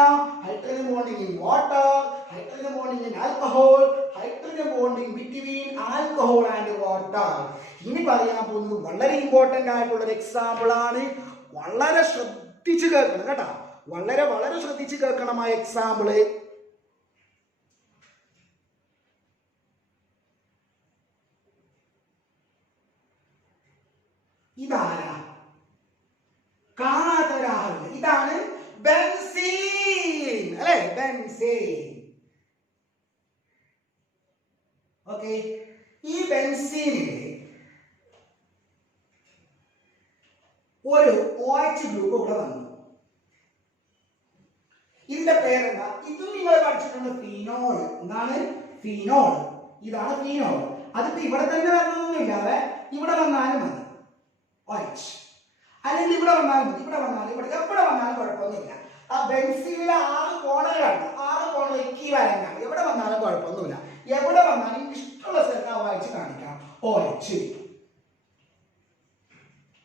hydrogen bonding in water, hydrogen bonding in alcohol, hydrogen bonding between alcohol and water. ഇനി പറയാൻ പോകുന്നത് വളരെ ഇമ്പോർട്ടന്റ് ആയിട്ടുള്ള ഒരു എക്സാമ്പിൾ ആണ്. വളരെ ശ്രദ്ധിച്ച് കേൾക്കണം കേട്ടോ, വളരെ വളരെ ശ്രദ്ധിച്ച് കേൾക്കണം ആ എക്സാമ്പിള്. ഇതാരാ? കാണാത്ത ഒരാളുണ്ട്. ഇതാണ് ബെൻസീൻ അല്ലെ, ബെൻസീൻ. ഓക്കെ, ഈ ബെൻസീനില് ഒരു OH ഗ്രൂപ്പ് ഇവിടെ വന്നു. ഇതിന്റെ പേരെന്താ? ഇത് നിങ്ങൾ പഠിച്ചിട്ടുണ്ട്, ഫീനോൾ. എന്താണ്? ഫീനോൾ. ഇതാണ് ഫീനോൾ. അതിപ്പോ ഇവിടെ തന്നെ വരണമെന്നില്ലാതെ ഇവിടെ വന്നാലും മതി OH, അല്ലെങ്കിൽ ഇവിടെ വന്നാലും മതി, ഇവിടെ വന്നാലും ഇവിടെ എവിടെ വന്നാലും കുഴപ്പമൊന്നുമില്ല. ആ ബെൻസീനിലെ 6 കോണുകളുണ്ട്, 6 കോണുകൾ ഇക്വിവാലന്റാണ്. എവിടെ വന്നാലും കുഴപ്പമൊന്നുമില്ല, എവിടെ വന്നാലും ഇഷ്ടമുള്ള സ്ഥലത്ത് OH കാണിക്കാം, OH.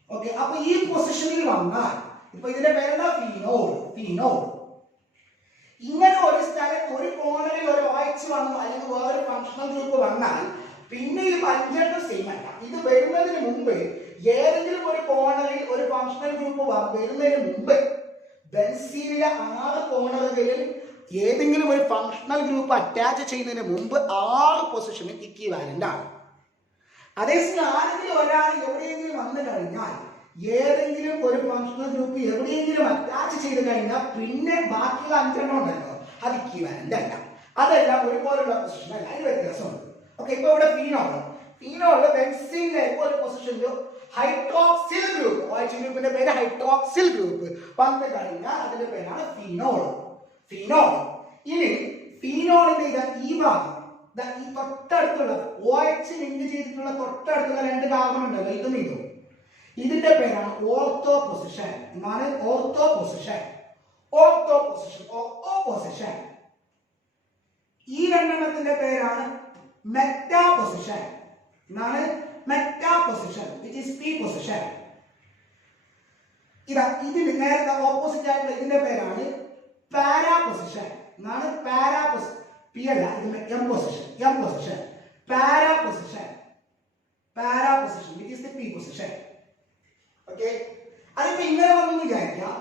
ഓക്കെ, അപ്പൊ ഈ പൊസിഷനിൽ വന്നാൽ ഇപ്പൊ ഇതിന്റെ പേരെന്താ? ഫീനോൾ. ഫീനോൾ. ഇങ്ങനെ ഒരു സ്ഥലത്ത് ഒരു കോണറിൽ ഒരു OH വന്നു അല്ലെങ്കിൽ വേറൊരു ഫങ്ഷണൽ ഗ്രൂപ്പ് വന്നാൽ പിന്നെ ഈ 5 സെയിം അല്ല. ഇത് വരുന്നതിന് മുമ്പ് ഏതെങ്കിലും ഒരു കോണറിൽ ഒരു ഫങ്ഷണൽ ഗ്രൂപ്പ് വരുന്നതിന് മുമ്പ് ബെൻസീനിലെ 6 കോണറുകളിൽ ഏതെങ്കിലും ഒരു ഫങ്ഷണൽ ഗ്രൂപ്പ് അറ്റാച്ച് ചെയ്യുന്നതിന് മുമ്പ് 6 പൊസിഷനും ഇക്വിവാലന്റ് ആണ്. അതേസമയം ആരെങ്കിലും ഒരാൾ എവിടെയെങ്കിലും വന്നു കഴിഞ്ഞാൽ ഏതെങ്കിലും ഒരു ഫങ്ഷണൽ ഗ്രൂപ്പ് എവിടെയെങ്കിലും അറ്റാച്ച് ചെയ്ത് കഴിഞ്ഞാൽ പിന്നെ ബാക്കിയുള്ള 5 ഉണ്ടല്ലോ, അത് ഇക്വിവാലന്റ് അല്ല. അതെല്ലാം ഒരുപോലുള്ള പൊസിഷൻ അല്ല, അതിന് വ്യത്യാസമുണ്ട്. ഓക്കെ, ഇപ്പൊ ഇവിടെ ഫീനോള് ബെൻസീനിലേക്ക് ഒരു പൊസിഷനിൽ ഹൈഡ്രോക്സിൽ ഗ്രൂപ്പ്, OH ഗ്രൂപ്പിന്റെ പേര് ഹൈഡ്രോക്സിൽ ഗ്രൂപ്പ് വന്നു കഴിഞ്ഞാൽ അതിന്റെ പേരാണ് ഫീനോൾ. ഫീനോൾ. ഇനി ഫീനോളിന്റെ ഈ ഭാഗം, ഈ തൊട്ടടുത്തുള്ള OH ലിങ്ക് ചെയ്തിട്ടുള്ള തൊട്ടടുത്തുള്ള 2 കാർബൺ ഉണ്ടല്ലോ, ഇതും ഇതിന്റെ പേരാണ് ഓർത്തോ പൊസിഷൻ. എന്താണ്? Ortho position. Ortho position, opposition. ഈ 2 എണ്ണത്തിന്റെ പേരാണ് മെറ്റാ പൊസിഷൻ. എന്താണ്? Meta position, which is P position. ഇതിന് നേരത്തെ ഓപ്പോസിറ്റ് ആയിട്ടുള്ള ഇതിന്റെ പേരാണ് പാരാ പൊസിഷൻ. എന്താണ്? Para position. P അല്ല, ഇത് M position. M position, para position. Para position, which is the P position. Okay, അതിപ്പോ ഇങ്ങനെ വന്നു വിചാരിക്കാം.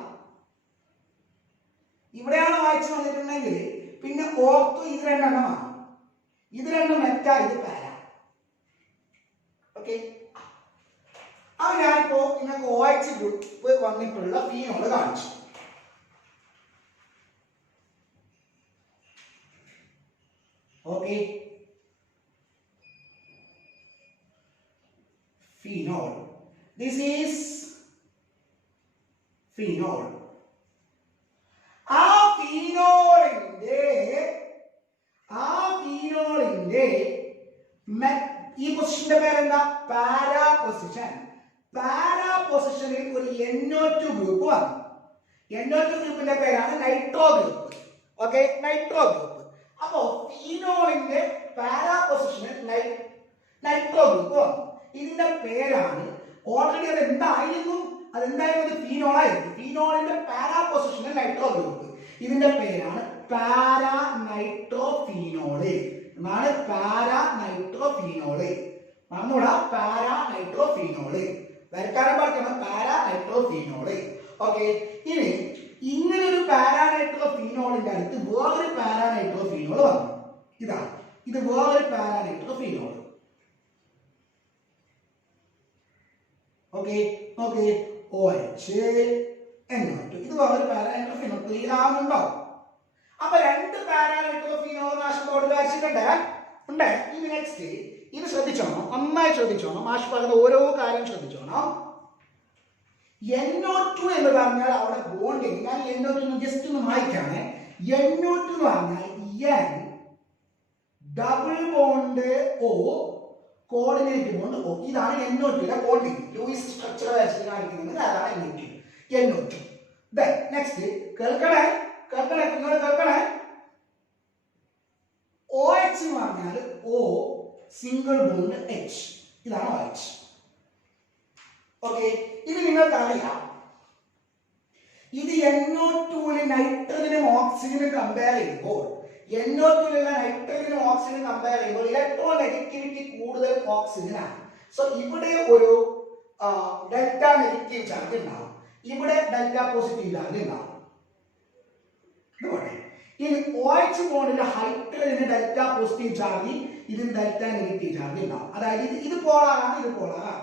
ഇവിടെയാണ് വായിച്ചു വന്നിട്ടുണ്ടെങ്കിൽ പിന്നെ ഓർത്തോ ഇത് 2 എണ്ണമാണ്. ഇത് 2 മെറ്റാ, ഇത് പാരാ. ഓക്കെ, അത് ഞാനിപ്പോ നിങ്ങൾക്ക് OH ഗ്രൂപ്പ് വന്നിട്ടുള്ള ഫീനോൾ കാണിച്ചു. Okay, phenol. This is phenol. ആ ഫീനോളിന്റെ ഈ പൊസിഷന്റെ പേരെന്താ? Para position. പാരാ പൊസിഷനിൽ ഒരു NO2 ഗ്രൂപ്പ് വന്നു. NO2 ഗ്രൂപ്പിന്റെ പേരാണ് nitro group. Okay, nitro group. അപ്പോ ഫീനോളിന്റെ പാരാ പൊസിഷനിൽ നൈട്രോ ഗ്രൂപ്പ് വന്നു. ഇതിന്റെ പേരാണ് ഓൾറെഡി അത് എന്തായിരുന്നു? അതെന്തായിരുന്നു? ഫീനോൾ ആയിരുന്നു. ഫീനോളിന്റെ പാരാ പൊസിഷനിൽ നൈട്രോ ഗ്രൂപ്പ്. ഇതിന്റെ പേരാണ് പാരാ നൈട്രോഫീനോള്. എന്നാണ് പാരാ നൈട്രോഫീനോള്. നമ്മുടെ പാരാ നൈട്രോഫീനോള് വരക്കാരൻ പഠിക്കണം, പാരാ നൈട്രോഫീനോള്. ഓക്കെ, ഇനി ഇങ്ങനെ ഒരു പാരാ നൈട്രോഫീനോളിന്റെ അടുത്ത് വേറൊരു പാരാ നൈട്രോഫീനോള് വന്നു. ഇത് വേറൊരു para nitrophenol. Okay, okay, OH NO2. ഇത് വേറൊരു പാരാ നൈട്രോഫീനോൾ. ക്ലിയർ ആവുന്നുണ്ടോ? അപ്പൊ 2 പാരാ നൈട്രോഫീനോൾ നാശം ബോർഡിൽ വരച്ചിട്ടുണ്ട്. ഉണ്ട്. ഇനി നെക്സ്റ്റ് ഇത് ശ്രദ്ധിച്ചോണം, നന്നായി ശ്രദ്ധിച്ചോണം. മാഷ് പറഞ്ഞ ഓരോ കാര്യം ശ്രദ്ധിച്ചോണം. NO2 എന്ന് പറഞ്ഞാൽ അവിടെ ബോണ്ടിങ്. ഞാൻ NO2 ജസ്റ്റ് ഒന്ന് വായിക്കാണ്. NO2 എന്ന് പറഞ്ഞാൽ N double bond O coordinate bond O. ഇതാണ് NO2 ബോണ്ടിങ്. ലൂയിസ് സ്ട്രക്ചർ വെച്ച് കാണിക്കുന്നത് അതാണ് NO2. നെക്സ്റ്റ് കേൾക്കണേ, നിങ്ങൾ കേൾക്കണേ. OH എന്ന് പറഞ്ഞാൽ O സിംഗിൾ ബോണ്ട് H. ഇതാണ് OH. ഓക്കെ, ഇത് നിങ്ങൾക്കറിയാം. ഇത് NO2 നൈട്രജനും ഓക്സിജനും കമ്പയർ ചെയ്യുമ്പോൾ NO2 നൈട്രജനും ഓക്സിജനും കമ്പയർ ചെയ്യുമ്പോൾ ഇലക്ട്രോ നെഗറ്റിവിറ്റി കൂടുതൽ ഓക്സിജനാണ്. സോ ഇവിടെ ഒരു ഡെൽറ്റ നെഗറ്റീവ് ചാർജ് ഉണ്ടാവും, ഇവിടെ ഡെൽറ്റ പോസിറ്റീവ് ചാർജ് ഉണ്ടാവും. ഇനി OH ബോണ്ടിന്റെ ഹൈഡ്രജന് ഡെൽറ്റ പോസിറ്റീവ് ചാർജ്, ഇതിന് ഡെൽറ്റ നെഗറ്റീവ് ചാർജ് ഉണ്ടാവും. അതായത് ഇത് പോളാറാണ്, ഇത് പോളാറാണ്.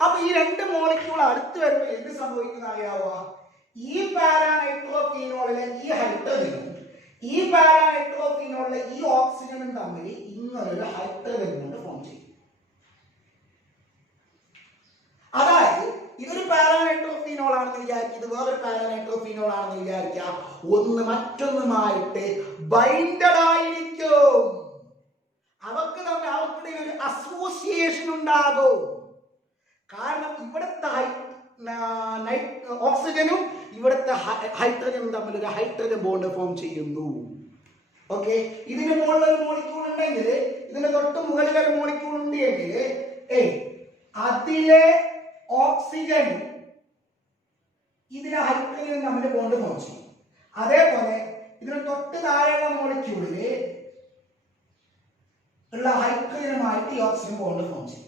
അപ്പൊ ഈ രണ്ട് മോളിക്യൂൾ അടുത്ത് വരുമ്പോൾ എന്ത് സംഭവിക്കുന്ന അറിയാവോ? ഈ പാരാനൈട്രോഫീനോളിലെ ഈ ഹൈഡ്രജനും ഈ പാരാനൈട്രോഫീനോളിലെ ഈ ഓക്സിജനും തമ്മിൽ ഇങ്ങനൊരു ഹൈഡ്രജൻ ബോണ്ട് ഫോം ചെയ്യും. അതായത് ഇതൊരു പാരാനൈട്രോഫീനോൾ ആണെന്ന് വിചാരിക്കുക, ഇത് വേറൊരു പാരാനൈട്രോഫീനോൾ ആണെന്ന് വിചാരിക്കുക, ഒന്ന് മറ്റൊന്നുമായിട്ട് ബൈൻഡഡ് ആയിരിക്കും. അവർക്ക് തമ്മിൽ അവർക്കിടയിൽ ഒരു അസോസിയേഷൻ ഉണ്ടാകും. കാരണം ഇവിടുത്തെ ഓക്സിജനും ഇവിടുത്തെ ഹൈഡ്രജനും തമ്മിൽ ഒരു ഹൈഡ്രജൻ ബോണ്ട് ഫോം ചെയ്യുന്നു. ഓക്കെ, ഇതിന് മുകളിൽ ഒരു മോളിക്യൂൾ ഉണ്ടെങ്കിൽ, ഇതിന്റെ തൊട്ട് മുകളിൽ ഒരു മോളിക്യൂൾ ഉണ്ടെങ്കിൽ അതിലെ ഓക്സിജനും ഇതിലെ ഹൈഡ്രജനും തമ്മിൽ ബോണ്ട് ഫോം ചെയ്യും. അതേപോലെ ഇതിന് തൊട്ട് താഴെയുള്ള മോളിക്യൂളില് ഉള്ള ഹൈഡ്രജനുമായിട്ട് ഈ ഓക്സിജൻ ബോണ്ട് ഫോം ചെയ്യും.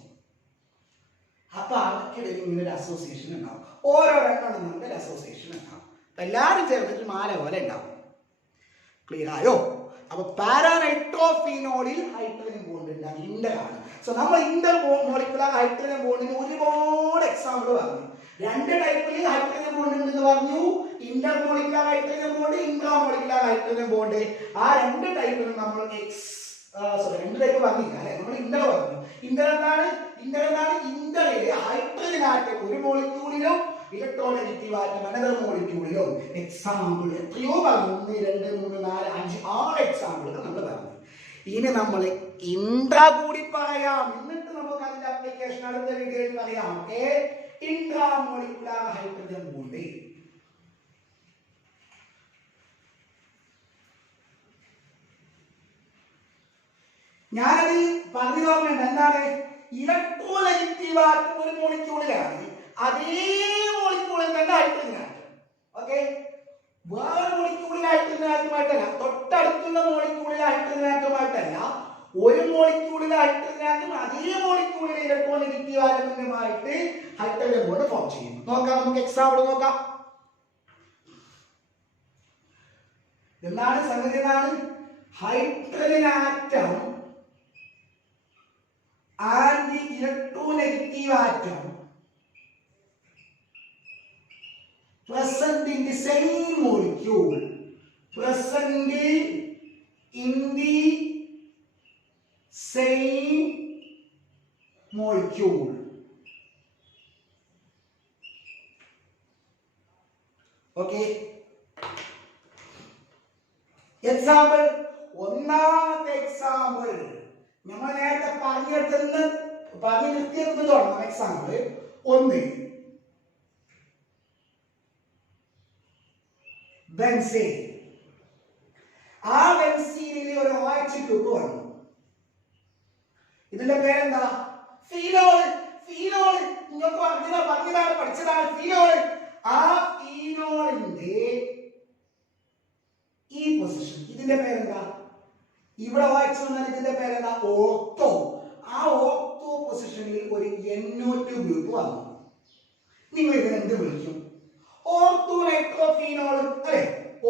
അപ്പൊ അവർക്കിടയിൽ ഇങ്ങനെ ഒരു അസോസിയേഷൻ ഉണ്ടാവും. ഓരോരെണ്ണം നമുക്ക് അസോസിയേഷൻ ഉണ്ടാവും. അപ്പൊ എല്ലാവരും ചേർത്തിട്ട് മാല പോലെ ഉണ്ടാവും. ക്ലിയർ ആയോ? അപ്പൊ പാരാനൈട്രോഫീനോളിൽ ഹൈഡ്രജൻ ബോണ്ട് ഉണ്ടാകും, ഇന്ററാണ്. സോ നമ്മൾ ഇന്റർ മോളിക്കുലർ ഹൈഡ്രജൻ ബോണ്ടിന് ഒരുപാട് എക്സാമ്പിൾ പറഞ്ഞു. രണ്ട് ടൈപ്പിൽ ഹൈഡ്രജൻ ബോണ്ട് ഉണ്ടെന്ന് പറഞ്ഞു. Inter molecular hydrogen bond, intra molecular hydrogen bond. ആ രണ്ട് ടൈപ്പിലും നമ്മൾ രണ്ട് ടൈപ്പ് പറഞ്ഞില്ല അല്ലെ, നമ്മൾ ഇന്റർ പറഞ്ഞു. ഇന്റർ എന്താണ്? ഇന്ററിലെ ഹൈഡ്രജൻ ആറ്റം ഒരു മോളിക്യൂളിലും ഇലക്ട്രോനെഗറ്റീവ് ആറ്റം അനദർ മോളിക്യൂളിലും. എക്സാമ്പിൾ എത്രയോ പറഞ്ഞു, 1 2 3 4 5 6 എക്സാമ്പിളുകൾ നമ്മൾ പറഞ്ഞു. ഇനി നമ്മൾ ഇൻട്രാ കൂടി പറയാം, എന്നിട്ട് നമുക്ക് അതിന്റെ ആപ്ലിക്കേഷൻ അടുത്ത വീഡിയോയിൽ പറയാം. Okay, intra molecular hydrogen bond. ഞാനത് പറഞ്ഞു നോക്കുന്നുണ്ട്. എന്താണ്? ഇലക്ട്രോനെഗറ്റീവ് ആറ്റം ഒരു മോളിക്യൂളിലാണ്, അതേ മോളിക്യൂളിൽ തന്നെ ഹൈഡ്രജൻ ആറ്റം. ഓക്കെ, വേറെ മോളിക്യൂളിൽ ഹൈഡ്രജൻ ആറ്റമായിട്ടല്ല, തൊട്ടടുത്തുള്ള മോളിക്യൂളിൽ ഹൈഡ്രജൻ ആറ്റമായിട്ടല്ല, ഒരു മോളിക്യൂളിൽ ഹൈഡ്രജൻ ആറ്റം അതേ മോളിക്യൂളിൽ ഇലക്ട്രോനെഗറ്റീവ് ആറ്റവുമായിട്ട് ഹൈഡ്രജൻ ബോണ്ട് ഫോം ചെയ്യും. നോക്കാം, നമുക്ക് എക്സാമ്പിൾ നോക്കാം. എന്താണ് സംഗതി? എന്താണ്? Hydrogen atom and the electronegative atom present in the same molecule, present in the same molecule. Okay, example, ഒന്നാമത്തെ എക്സാമ്പിൾ നമ്മൾ നേരത്തെ പറഞ്ഞു നിർത്തിയെന്ന് തുടങ്ങാം. Example 1, benzene. ആ ബെൻസീനിൽ ഒരു OH ഗ്രൂപ്പ് വന്നു. ഇതിന്റെ പേരെന്താ? ഫീനോൾ. നിങ്ങൾക്ക് പറഞ്ഞതാണ് പഠിച്ചതാണ് ഫീനോൾ. ആ ഫീനോളിന്റെ ഈ പൊസിഷൻ, ഇതിന്റെ പേരെന്താ? ഇവിടെ OH വന്നാൽ ഇതിന്റെ പേരെന്താ? ഓർത്തോ. ആ ഓർത്തോ പൊസിഷനിൽ ഒരു NO2 ഗ്രൂപ്പ് വന്നു. നിങ്ങൾ ഇതിനെന്ത് വിളിക്കും? ഓർത്തോ നൈട്രോഫീനോൾ അല്ലെ?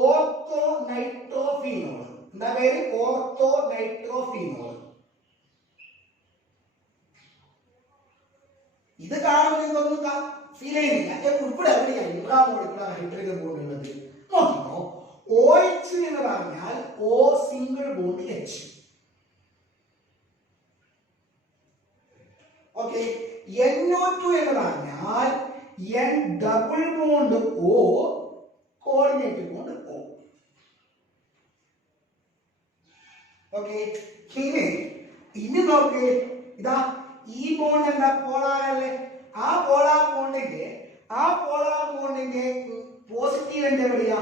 Ortho nitrophenol. എന്താ പേര്? Ortho nitrophenol. ഇത് കാണുമ്പോൾ ഇതൊന്നും ഫീൽ ചെയ്യുന്നില്ല. ഇവിടെ എവിടെയാണ് ഇൻട്രാമോളിക്കുലർ ഹൈഡ്രജൻ ബോണ്ട് ഉള്ളത്? നോക്കിക്കോ. OH എന്ന് പറഞ്ഞാൽ O single bond H. Okay. NO2 എന്ന് പറഞ്ഞാൽ N double bond O coordinate bond O. Okay. ഇനി നോക്ക്, ഇതാ ഈ ബോണ്ട് എന്താ പോളാർ അല്ലേ? ആ പോളാർ ബോണ്ടിന്റെ പോസിറ്റീവ് എന്താ എവിടെയാ?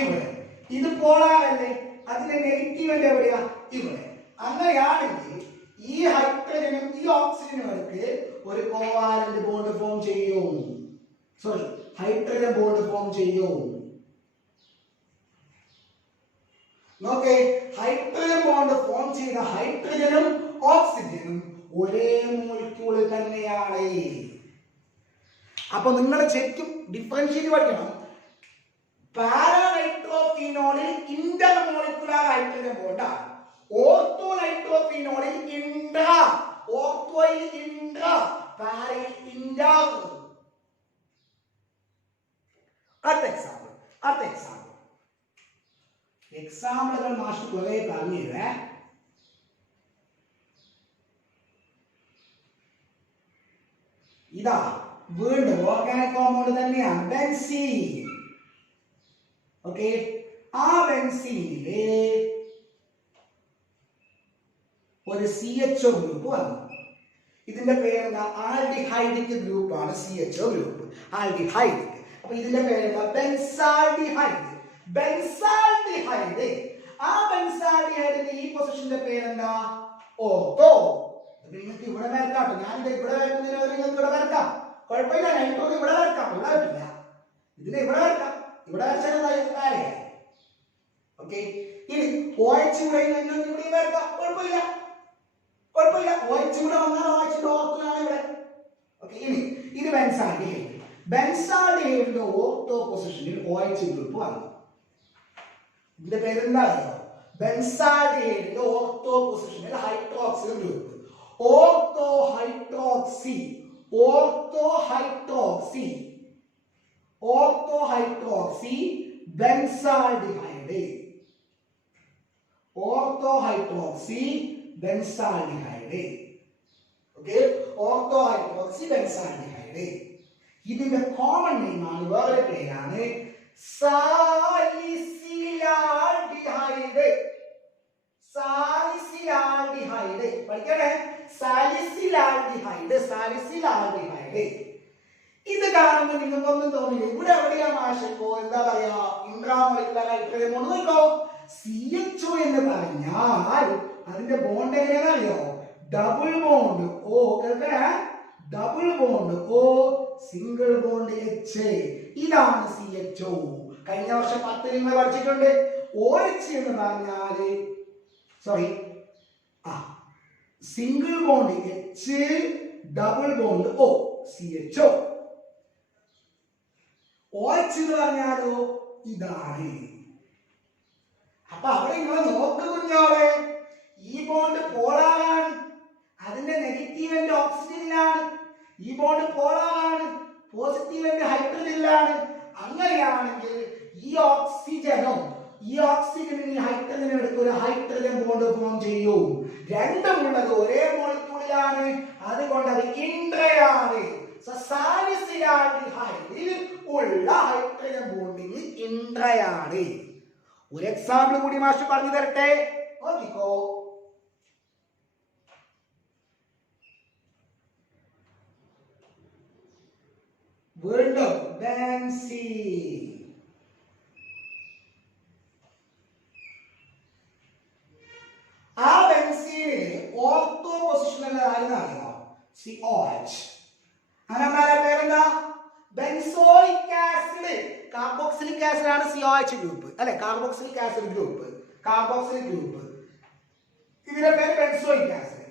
ഇവിടെ. ഇത് പോളാർ അല്ലേ? അതിന്റെ നെഗറ്റീവ് എന്താ എവിടെയാ? ഇവിടെ. അങ്ങനെയാണെങ്കിൽ ഈ ഹൈഡ്രജനും ഈ ഓക്സിജനുകൾക്ക് ഒരു കോവാലന്റ് ബോണ്ട് ഫോം ചെയ്യും. സോറി, ഹൈഡ്രജൻ ബോണ്ട് ഫോം ചെയ്യും. നോക്കേ, ഹൈഡ്രജൻ ബോണ്ട് ഫോം ചെയ്ത ഹൈഡ്രജനും ഓക്സിജനും ഒരേ മോളിക്യൂള് തന്നെയാണ്. അപ്പൊ നിങ്ങൾ ശരിക്കും ഡിഫറൻഷിയേറ്റ് പഠിക്കണം. പാരാനൈട്രോഫീനോളിൽ ഇന്റർ മോളിക്യുലർ ഹൈഡ്രജൻ ബോണ്ടാണ്. ഓർത്തോ നൈട്രോഫീനോളിൽ ഇൻട്രാ, ഓർത്തോയിൽ ഇൻട്രാ, പാരയിൽ ഇന്റർ. അടുത്ത എക്സാമ്പിളുകൾ മാസ്റ്റർ കുറെ പറഞ്ഞിരുന്നേ. ഇതാ വീണ്ടും ഓർഗാനിക് കോമ്പൗണ്ട് തന്നെയാണ് ബെൻസീൻ. ഓക്കെ, ആ ബെൻസീനിലെ ഒരു CHO ഗ്രൂപ്പ് വന്നു. ഇതിന്റെ പേരെന്താ? ആൽഡിഹൈഡിക് ഗ്രൂപ്പാണ് CHO ഗ്രൂപ്പ്, ആൽഡിഹൈഡിക്. അപ്പൊ ഇതിന്റെ പേരെന്താ? ബെൻസാൽഡിഹൈഡ്. ബെൻസാൽഡിഹൈഡ്. ആ ബെൻസാൽഡിഹൈഡിന്റെ ഈ പൊസിഷന്റെ പേരെന്താ? ഓർത്തോ. നിങ്ങൾക്ക് ഇവിടെ വരക്കാട്ടോ, ഞാനിത് ഇവിടെ വരക്കുന്നതിന് നിങ്ങൾക്ക് ഇവിടെ വരക്കാം, കുഴപ്പമില്ല. നൈട്രോജൻ ഇവിടെ വരക്കാം, ഇവിടെ പറ്റില്ല. ഇതിനെ ഇവിടെ വരക്കാം, ഇവിടെ വരച്ചാൽ. ഓക്കെ. ഇനി OH ഇവിടെ വരക്കാം, കുഴപ്പമില്ല. OH ഇവിടെ വന്നാൽ OH ഓർത്തോയാണ് ഇവിടെ. ഓക്കെ. ഇനി ഇത് ബെൻസാൽഡിഹൈഡ്. ബെൻസാൽഡിഹൈഡിന്റെ ഓർത്തോ പൊസിഷനിൽ OH ഗ്രൂപ്പ് വന്നു. ഇതിന്റെ പേരെന്താ? ബെൻസാൽഡിഹൈഡിന്റെ ഓർത്തോ പൊസിഷനിൽ hydroxyl group. Ortho hydroxy benzaldehyde. Ortho hydroxy benzaldehyde. Okay, ortho hydroxy benzaldehyde. ഇതിന്റെ കോമൺ നെയിം ആണ്, വേറെ പേരാണ് സാലിസിലാൽഡിഹൈഡ്. സാലിസിലാൽഡിഹൈഡ് പഠിക്കണേ. സാലിസിലാൽഡിഹൈഡ്. ഇത് കാണുമ്പോൾ നിങ്ങൾക്കൊന്നും തോന്നില്ല, ഇവിടെ എവിടെയാ മാഷിപ്പോ എന്താ പറയാ ഇൻട്രാമോളിക്കുലർ ഹൈഡ്രജൻ ബോണ്ട്? നോക്കോ, CHO എന്ന് പറഞ്ഞാൽ അതിന്റെ ബോണ്ട് എങ്ങനെയാണെന്ന് അറിയോ? Double bond O. Double bond O, single bond H. ഇതാണ് CHO. കഴിഞ്ഞ വർഷം 10 നിങ്ങൾ പഠിച്ചിട്ടുണ്ട്. OH എന്ന് പറഞ്ഞാല് single bond H, double bond O, CHO. OH എന്ന് പറഞ്ഞാലോ ഇതാണ്. അപ്പൊ അവിടെ നിങ്ങൾ നോക്ക് കുഞ്ഞോളെ, ഈ ബോണ്ട് പോളാറാണ്, അതിന്റെ നെഗറ്റീവ് എൻഡ് ഓക്സിജനിലാണ്. ഈ ബോണ്ട് പോളാറാണ്, പോസിറ്റീവ് എൻഡ് ഹൈഡ്രജനിലാണ്. അങ്ങനെയാണെങ്കിൽ ഈ ഓക്സിജനും ഈ ഹൈഡ്രജനും എടുത്ത് ഒരു ഹൈഡ്രജൻ ബോണ്ട് ഫോം ചെയ്യും. രണ്ടുമുള്ളത് ഒരേ മോളിക്യൂളിലാണ്, അതുകൊണ്ട് അത് ഇൻട്രയാണ്. സാലിസിലാൽഡിഹൈഡിൽ ഉള്ള ഹൈഡ്രജൻ ബോണ്ടിങ് ഇൻട്രയാണ്. ഒരു എക്സാമ്പിൾ കൂടി മാസ്റ്റർ പറഞ്ഞു തരട്ടെ, നോക്കിക്കോ. വീണ്ടും ബെൻസീൻ. ആ ബെൻസീനിൽ ഓർത്തോ പൊസിഷനിൽ ആയിരുന്നറിയോ? COH. അങ്ങനെ പേരെന്താ? Benzoic acid. കാർബോക്സിലിക് ആസിഡ് ആണ് COH ഗ്രൂപ്പ് അല്ലെ? കാർബോക്സിലിക് ആസിഡ് ഗ്രൂപ്പ്, ഇതിന്റെ പേര് ബെൻസോയിക് ആസിഡ്.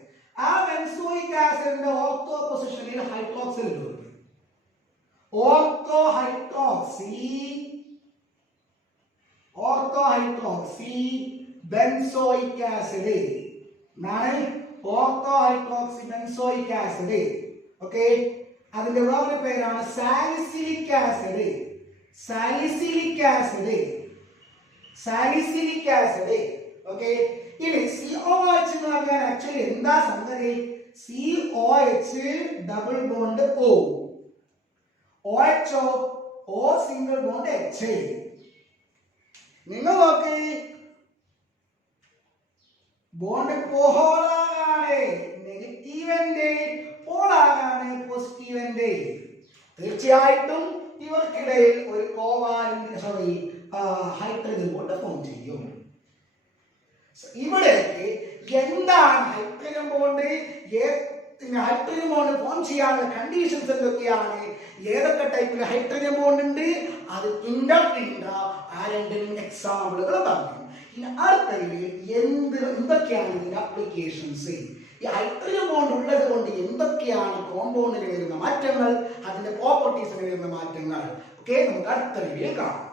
ആ ബെൻസോയിക് ആസിഡിന്റെ ഓർത്തോ പൊസിഷനിൽ hydroxyl group. Ortho hydroxy benzoic acid എന്നാണ്. Ortho hydroxy benzoic acid. Okay, അതിന്റെ വേറൊരു പേരാണ് സാലിസിലിക് ആസിഡ്. ഓക്കെ. ഇനി COH എന്ന് പറഞ്ഞാൽ ആക്ച്വലി എന്താ സംഗതി? COH double bond O, OHO O single bond H. നിങ്ങൾ നോക്ക്, ബോണ്ട് പോളാറാണ്, നെഗറ്റീവന്റെ പോളാറാണ് പോസിറ്റീവന്റെ. തീർച്ചയായിട്ടും ഇവർക്കിടയിൽ ഒരു ഹൈഡ്രജൻ ബോണ്ട് ഫോം ചെയ്യും. ഇവിടെ എന്താണ് hydrogen bond? Hydrogen bond form ചെയ്യാനുള്ള കണ്ടീഷൻസ് എന്തൊക്കെയാണ്? ഏതൊക്കെ ടൈപ്പിൽ ഹൈഡ്രജൻ ബോണ്ട് ഉണ്ട്? അത് ഇന്റർ ഇൻട്രാ ആ രണ്ടിനും എക്സാമ്പിളുകൾ പറഞ്ഞു. ഇനി അടുത്തതിൽ എന്തൊക്കെയാണ് ഇതിന്റെ അപ്ലിക്കേഷൻസ്? ഈ ഹൈഡ്രജൻ ബോണ്ട് ഉള്ളത് കൊണ്ട് എന്തൊക്കെയാണ് കോമ്പൗണ്ടിൽ വരുന്ന മാറ്റങ്ങൾ, അതിന്റെ പ്രോപ്പർട്ടീസിന് വരുന്ന മാറ്റങ്ങൾ? ഓക്കെ, നമുക്ക് അടുത്ത വീഡിയോയിൽ കാണാം.